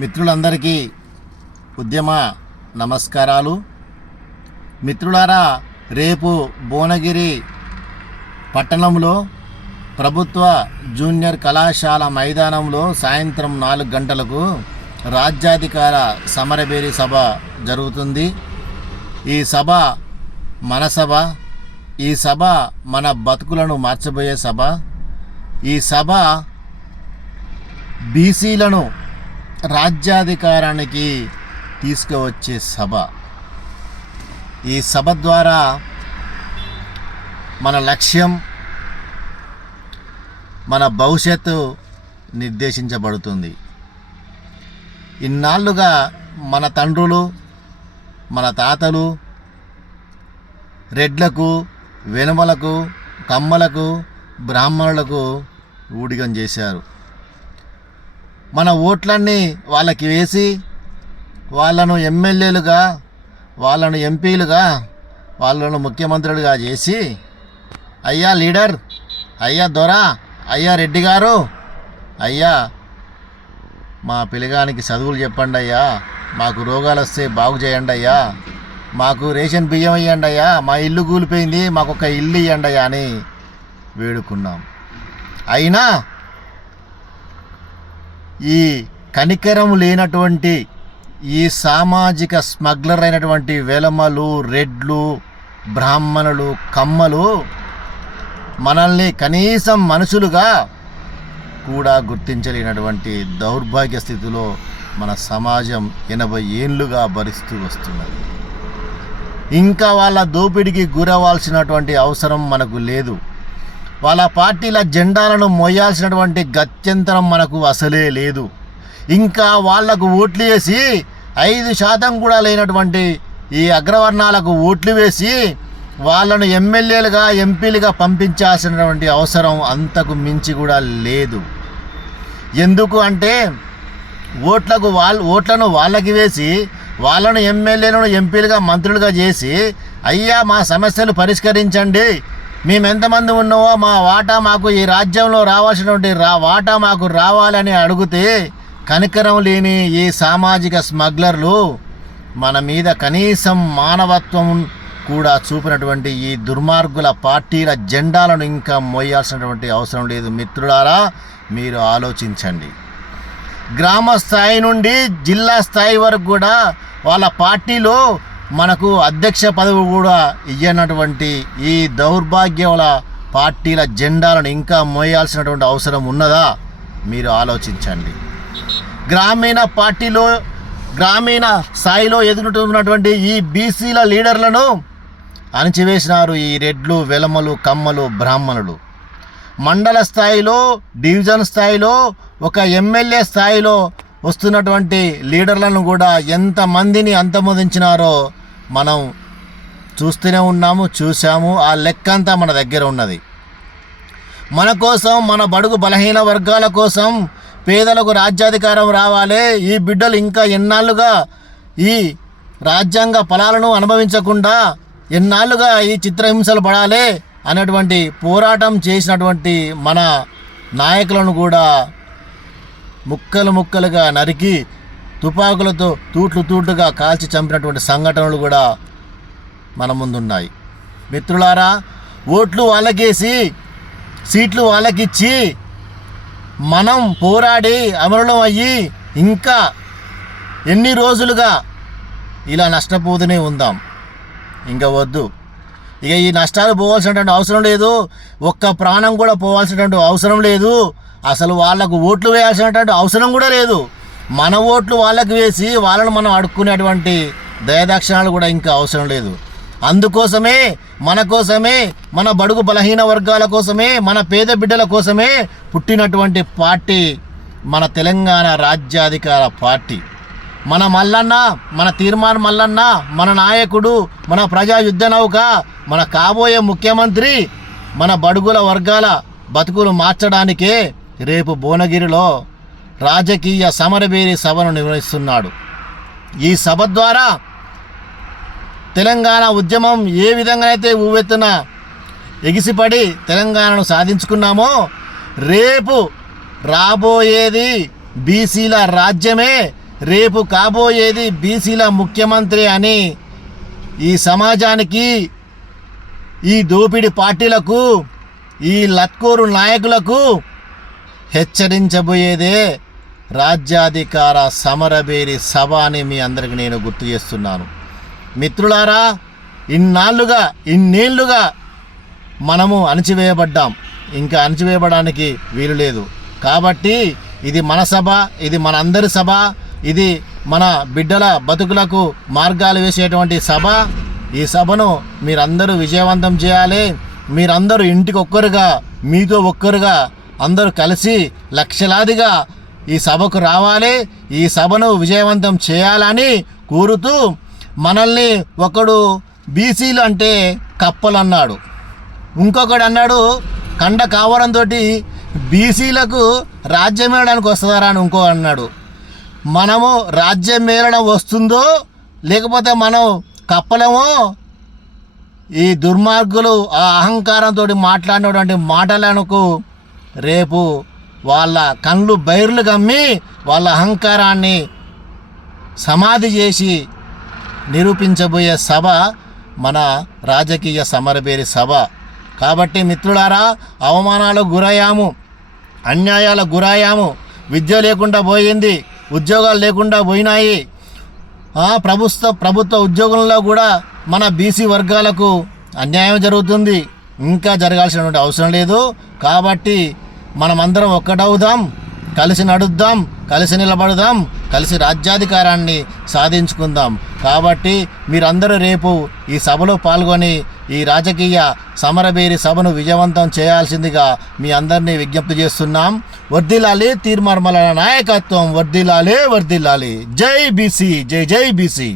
మిత్రులందరికీ ఉద్యమ నమస్కారాలు. మిత్రులారా, రేపు భువనగిరి పట్టణంలో ప్రభుత్వ జూనియర్ కళాశాల మైదానంలో సాయంత్రం 4 గంటలకు రాజ్యాధికార సమరభేరి సభ జరుగుతుంది. ఈ సభ మన సభ, ఈ సభ మన బతుకులను మార్చబోయే సభ. ఈ సభ బీసీలను రాజ్యాధికారానికి తీసుకువచ్చే సభ. ఈ సభ ద్వారా మన లక్ష్యం, మన భవిష్యత్తు నిర్దేశించబడుతుంది. ఇన్నాళ్ళుగా మన తండ్రులు, మన తాతలు రెడ్లకు, వెనుమలకు, కమ్మలకు, బ్రాహ్మణులకు ఊడిగం చేశారు. మన ఓట్లన్నీ వాళ్ళకి వేసి వాళ్ళను ఎమ్మెల్యేలుగా, వాళ్ళను ఎంపీలుగా, వాళ్ళను ముఖ్యమంత్రులుగా చేసి, అయ్యా లీడర్, అయ్యా దొర, అయ్యా రెడ్డి గారు, అయ్యా మా పిల్లగానికి చదువులు చెప్పండి అయ్యా, మాకు రోగాలు వస్తే బాగు చేయండి అయ్యా, మాకు రేషన్ బియ్యం ఇవ్వండి అయ్యా, మా ఇల్లు కూలిపోయింది, మాకు ఒక ఇల్లు ఇవ్వండి అయ్యా అని వేడుకున్నాం. అయినా ఈ కనికరం లేనటువంటి ఈ సామాజిక స్మగ్లర్ అయినటువంటి వెలమలు, రెడ్లు, బ్రాహ్మణులు, కమ్మలు మనల్ని కనీసం మనుషులుగా కూడా గుర్తించలేనటువంటి దౌర్భాగ్య స్థితిలో మన సమాజం 80 ఏళ్ళుగా భరిస్తూ వస్తున్నది. ఇంకా వాళ్ళ దోపిడికి గురవాల్సినటువంటి అవసరం మనకు లేదు. వాళ్ళ పార్టీల జెండాలను మోయాల్సినటువంటి గత్యంతరం మనకు అసలే లేదు. ఇంకా వాళ్లకు ఓట్లు వేసి 5% కూడా లేనటువంటి ఈ అగ్రవర్ణాలకు ఓట్లు వేసి వాళ్ళను ఎమ్మెల్యేలుగా, ఎంపీలుగా పంపించాల్సినటువంటి అవసరం అంతకు మించి కూడా లేదు. ఎందుకు అంటే ఓట్లను వాళ్ళకి వేసి వాళ్ళను ఎమ్మెల్యేలను, ఎంపీలుగా, మంత్రులుగా చేసి, అయ్యా మా సమస్యలు పరిష్కరించండి, మేము ఎంతమంది ఉన్నామో మా వాటా మాకు ఈ రాజ్యంలో రావాల్సినటువంటి వాటా మాకు రావాలని అడిగితే కనికరం లేని ఈ సామాజిక స్మగ్లర్లు మన మీద కనీసం మానవత్వం కూడా చూపినటువంటి ఈ దుర్మార్గుల పార్టీల జెండాలను ఇంకా మోయాల్సినటువంటి అవసరం లేదు. మిత్రులారా, మీరు ఆలోచించండి. గ్రామ స్థాయి నుండి జిల్లా స్థాయి వరకు కూడా వాళ్ళ పార్టీలో మనకు అధ్యక్ష పదవి కూడా ఇయ్యనటువంటి ఈ దౌర్భాగ్యముల పార్టీల జెండాలను ఇంకా మోయాల్సినటువంటి అవసరం ఉన్నదా? మీరు ఆలోచించండి. గ్రామీణ స్థాయిలో ఎదుగుతున్నటువంటి ఈ బీసీల లీడర్లను అణచివేసినారు ఈ రెడ్లు, వెలమలు, కమ్మలు, బ్రాహ్మణులు. మండల స్థాయిలో, డివిజన్ స్థాయిలో, ఒక ఎమ్మెల్యే స్థాయిలో వస్తున్నటువంటి లీడర్లను కూడా ఎంతమందిని అంతమొదించినారో మనం చూస్తూనే ఉన్నాము, చూసాము. ఆ లెక్క అంతా మన దగ్గర ఉన్నది. మన కోసం, మన బడుగు బలహీన వర్గాల కోసం, పేదలకు రాజ్యాధికారం రావాలి, ఈ బిడ్డలు ఇంకా ఎన్నాళ్ళుగా ఈ రాజ్యాంగ ఫలాలను అనుభవించకుండా ఎన్నాళ్ళుగా ఈ చిత్రహింసలు పడాలి అనేటువంటి పోరాటం చేసినటువంటి మన నాయకులను కూడా ముక్కలు ముక్కలుగా నరికి తుపాకులతో తూట్లుగా కాల్చి చంపినటువంటి సంఘటనలు కూడా మన ముందున్నాయి. మిత్రులారా, ఓట్లు వాళ్ళకేసి సీట్లు వాళ్ళకిచ్చి మనం పోరాడి అమరులం అయ్యి ఇంకా ఎన్ని రోజులుగా ఇలా నష్టపోతూనే ఉందాం? ఇంకా వద్దు. ఇక ఈ నష్టాలు పోవాల్సినటువంటి అవసరం లేదు. ఒక్క ప్రాణం కూడా పోవాల్సినటువంటి అవసరం లేదు. అసలు వాళ్లకు ఓట్లు వేయాల్సినటువంటి అవసరం కూడా లేదు. మన ఓట్లు వాళ్ళకి వేసి వాళ్ళను మనం అడుక్కునేటువంటి దయదాక్షిణాలు కూడా ఇంకా అవసరం లేదు. అందుకోసమే, మన కోసమే, మన బడుగు బలహీన వర్గాల కోసమే, మన పేద బిడ్డల కోసమే పుట్టినటువంటి పార్టీ మన తెలంగాణ రాజ్యాధికార పార్టీ. మన మల్లన్న, మన తీర్మాన్ మల్లన్న, మన నాయకుడు, మన ప్రజా యుద్ధ నౌక, మన కాబోయే ముఖ్యమంత్రి మన బడుగుల వర్గాల బతుకులు మార్చడానికే రేపు భువనగిరిలో రాజకీయ సమరభేరి సభను నిర్వహిస్తున్నాడు. ఈ సభ ద్వారా తెలంగాణ ఉద్యమం ఏ విధంగా అయితే ఊవెత్తున ఎగిసిపడి తెలంగాణను సాధించుకున్నామో రేపు రాబోయేది బీసీల రాజ్యమే, రేపు కాబోయేది బీసీల ముఖ్యమంత్రి అని ఈ సమాజానికి, ఈ దోపిడి పార్టీలకు, ఈ లత్కోరు నాయకులకు హెచ్చరించబోయేదే రాజ్యాధికార సమరభేరి సభ అని మీ అందరికి నేను గుర్తు చేస్తున్నాను. మిత్రులారా, ఇన్నేళ్లుగా మనము అణచివేయబడ్డాం. ఇంకా అణచివేయబడానికి వీలు లేదు. కాబట్టి ఇది మన సభ, ఇది మన అందరి సభ, ఇది మన బిడ్డల బతుకులకు మార్గాలు వేసేటువంటి సభ. ఈ సభను మీరందరూ విజయవంతం చేయాలి. మీరందరూ ఇంటికి ఒక్కరుగా, మీతో ఒక్కరుగా అందరూ కలిసి లక్షలాదిగా ఈ సభకు రావాలి. ఈ సభను విజయవంతం చేయాలని కోరుతూ, మనల్ని ఒకడు బీసీలు అంటే కప్పలు అన్నాడు, ఇంకొకడు అన్నాడు కండ కావడంతో బీసీలకు రాజ్యం మేళడానికి వస్తుందారా అని ఇంకో అన్నాడు. మనము రాజ్యం మేళడం వస్తుందో లేకపోతే మనం కప్పలేమో, ఈ దుర్మార్గులు ఆ అహంకారంతో మాట్లాడినటువంటి మాటలకు రేపు వాళ్ళ కళ్ళు బైర్లు గమ్మి వాళ్ళ అహంకారాన్ని సమాధి చేసి నిరూపించబోయే సభ మన రాజకీయ సమరభేరి సభ. కాబట్టి మిత్రులారా, అవమానాలకు గురయ్యాము, అన్యాయాలకు గురయ్యాము. విద్య లేకుండా పోయింది, ఉద్యోగాలు లేకుండా పోయినాయి. ప్రభుత్వ ఉద్యోగంలో కూడా మన బీసీ వర్గాలకు అన్యాయం జరుగుతుంది. ఇంకా జరగాల్సినటువంటి అవసరం లేదు. కాబట్టి మనమందరం ఒక్కటవుదాం, కలిసి నడుద్దాం, కలిసి నిలబడదాం, కలిసి రాజ్యాధికారాన్ని సాధించుకుందాం. కాబట్టి మీరందరూ రేపు ఈ సభలో పాల్గొని ఈ రాజకీయ సమరభేరి సభను విజయవంతం చేయాల్సిందిగా మీ అందరినీ విజ్ఞప్తి చేస్తున్నాం. వర్ధిల్లాలి తీర్మార్మల నాయకత్వం, వర్ధిల్లాలి వర్ధిల్లాలి. జై బీసీ, జై జై బీసీ.